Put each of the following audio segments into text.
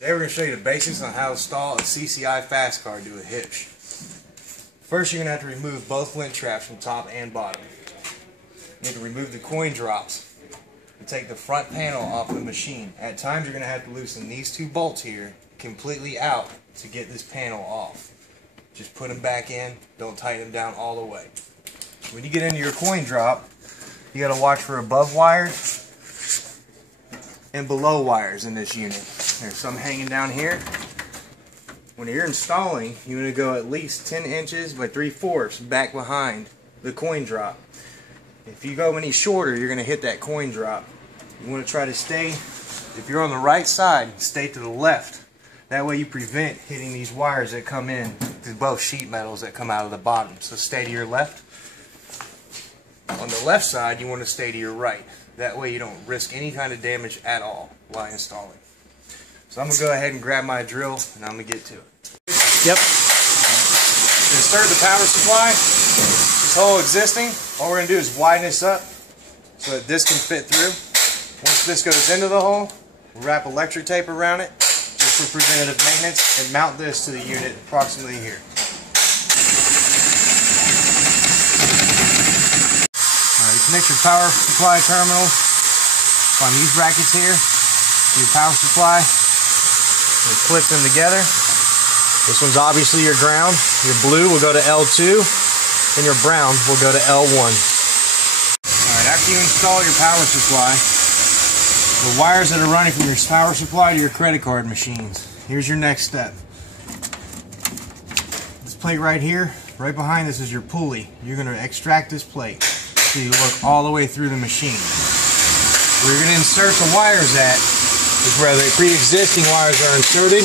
Today we're going to show you the basics on how to install a CCI FasCard to a Huebsch. First, you're going to have to remove both lint traps from top and bottom. You need to remove the coin drops and take the front panel off the machine. At times you're going to have to loosen these two bolts here completely out to get this panel off. Just put them back in, don't tighten them down all the way. When you get into your coin drop, you got to watch for above wires and below wires in this unit. There's some hanging down here. When you're installing, you want to go at least 10 inches by 3/4 back behind the coin drop. If you go any shorter, you're going to hit that coin drop. You want to try to stay, if you're on the right side, stay to the left. That way you prevent hitting these wires that come in to both sheet metals that come out of the bottom. So stay to your left. On the left side, you want to stay to your right. That way you don't risk any kind of damage at all while installing. So I'm going to go ahead and grab my drill and I'm going to get to it. Yep. Insert the power supply. This hole existing. All we're going to do is widen this up so that this can fit through. Once this goes into the hole, we'll wrap electric tape around it just for preventative maintenance and mount this to the unit approximately here. You connect your power supply terminal on these brackets here to your power supply. You clip them together. This one's obviously your ground. Your blue will go to L2 and your brown will go to L1. Alright, after you install your power supply, the wires that are running from your power supply to your credit card machines. Here's your next step. This plate right here, right behind this is your pulley. You're going to extract this plate so you look all the way through the machine. Where you're going to insert the wires at is where the pre-existing wires are inserted.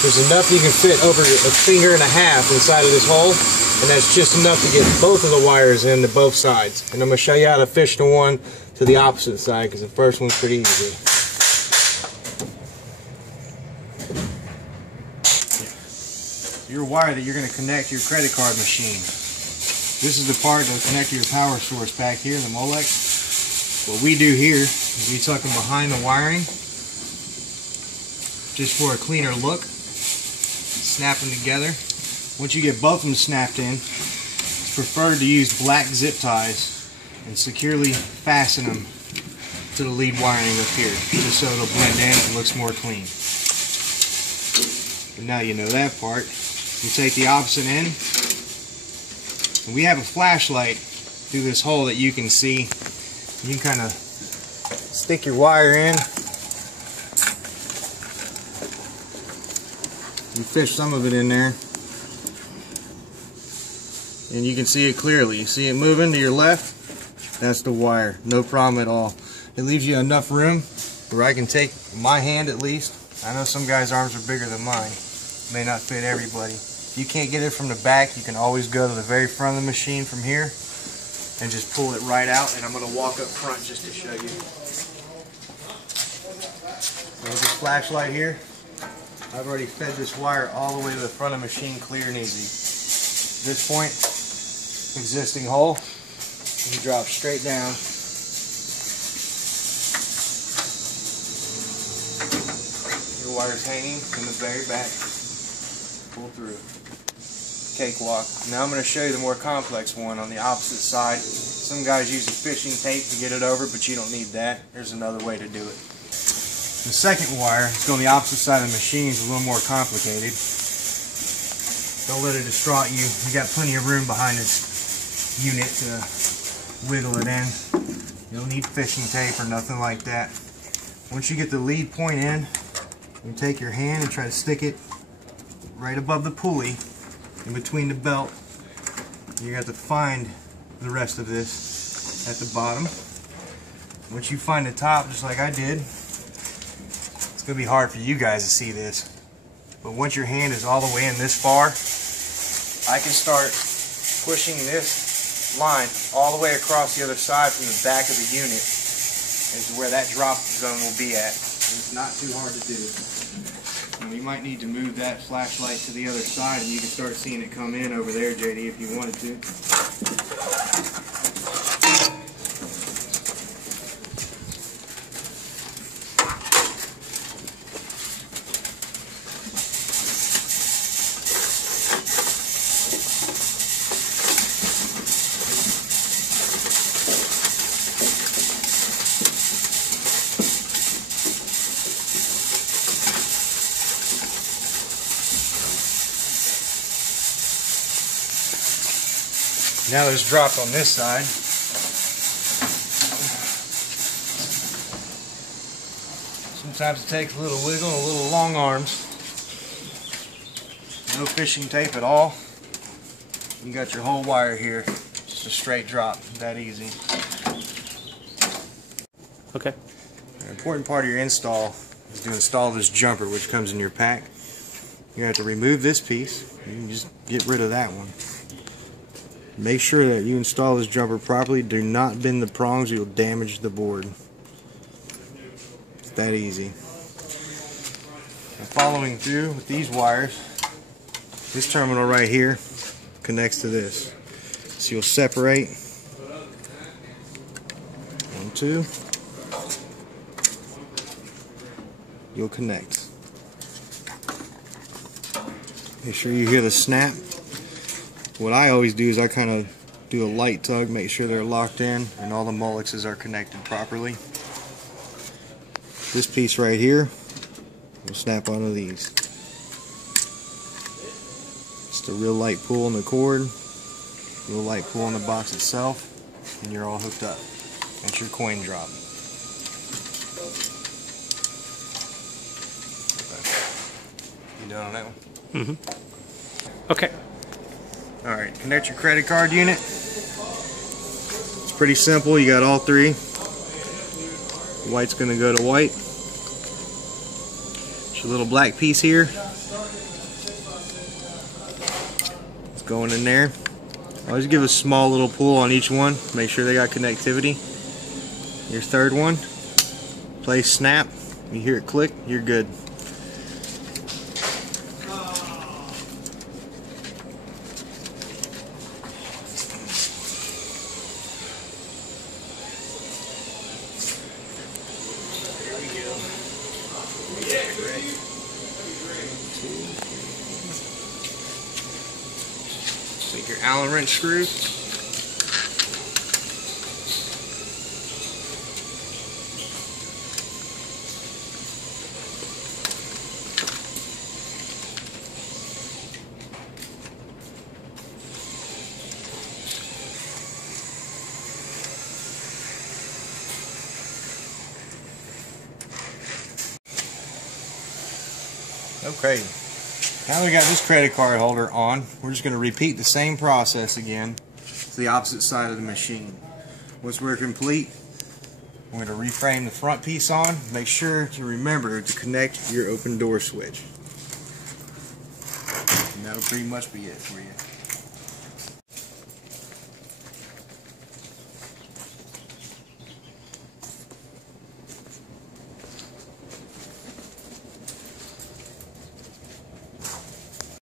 There's enough you can fit over a finger and a half inside of this hole, and that's just enough to get both of the wires in to both sides. And I'm going to show you how to fish the one to the opposite side because the first one's pretty easy. Your wire that you're going to connect to your credit card machine. This is the part that will connect to your power source back here, the Molex. What we do here is we tuck them behind the wiring just for a cleaner look. Snap them together. Once you get both of them snapped in, it's preferred to use black zip ties and securely fasten them to the lead wiring up here, just so it'll blend in and looks more clean. And now you know that part. You take the opposite end, and we have a flashlight through this hole that you can see. You can kind of stick your wire in. You fish some of it in there, and you can see it clearly. You see it moving to your left? That's the wire. No problem at all. It leaves you enough room where I can take my hand at least. I know some guys' arms are bigger than mine. May not fit everybody. If you can't get it from the back, you can always go to the very front of the machine from here and just pull it right out. And I'm going to walk up front just to show you. There's this flashlight here. I've already fed this wire all the way to the front of the machine clear and easy. This point, existing hole, you drop straight down. Your wire's hanging in the very back. Pull through. Cakewalk. Now I'm going to show you the more complex one on the opposite side. Some guys use a fishing tape to get it over, but you don't need that. There's another way to do it. The second wire is on the opposite side of the machine. It's a little more complicated. Don't let it distract you. You got plenty of room behind this unit to wiggle it in. You don't need fishing tape or nothing like that. Once you get the lead point in, you take your hand and try to stick it right above the pulley in between the belt. You have to find the rest of this at the bottom. Once you find the top, just like I did, it's going to be hard for you guys to see this, but once your hand is all the way in this far, I can start pushing this line all the way across the other side from the back of the unit into where that drop zone will be at. And it's not too hard to do. And we might need to move that flashlight to the other side, and you can start seeing it come in over there, JD, if you wanted to. Now there's dropped on this side. Sometimes it takes a little wiggle and a little long arms. No fishing tape at all. You got your whole wire here. Just a straight drop. That easy. Okay. An important part of your install is to install this jumper, which comes in your pack. You have to remove this piece. You can just get rid of that one. Make sure that you install this jumper properly. Do not bend the prongs, you'll damage the board. It's that easy. And following through with these wires, this terminal right here connects to this. So you'll separate 1, 2. You'll connect. Make sure you hear the snap. What I always do is I kind of do a light tug, make sure they're locked in and all the mullexes are connected properly. This piece right here will snap onto these. Just a real light pull on the cord, real light pull on the box itself, and you're all hooked up. That's your coin drop. You done on that one? Mm-hmm. Okay. Alright, connect your credit card unit. It's pretty simple. You got all three. White's going to go to white. There's your little black piece here. It's going in there. Always give a small little pull on each one. Make sure they got connectivity. Your third one. Play snap. You hear it click, you're good. Take your Allen wrench screw. Okay, now we got this credit card holder on. We're just going to repeat the same process again to the opposite side of the machine. Once we're complete, we're going to reframe the front piece on. Make sure to remember to connect your open door switch. And that'll pretty much be it for you.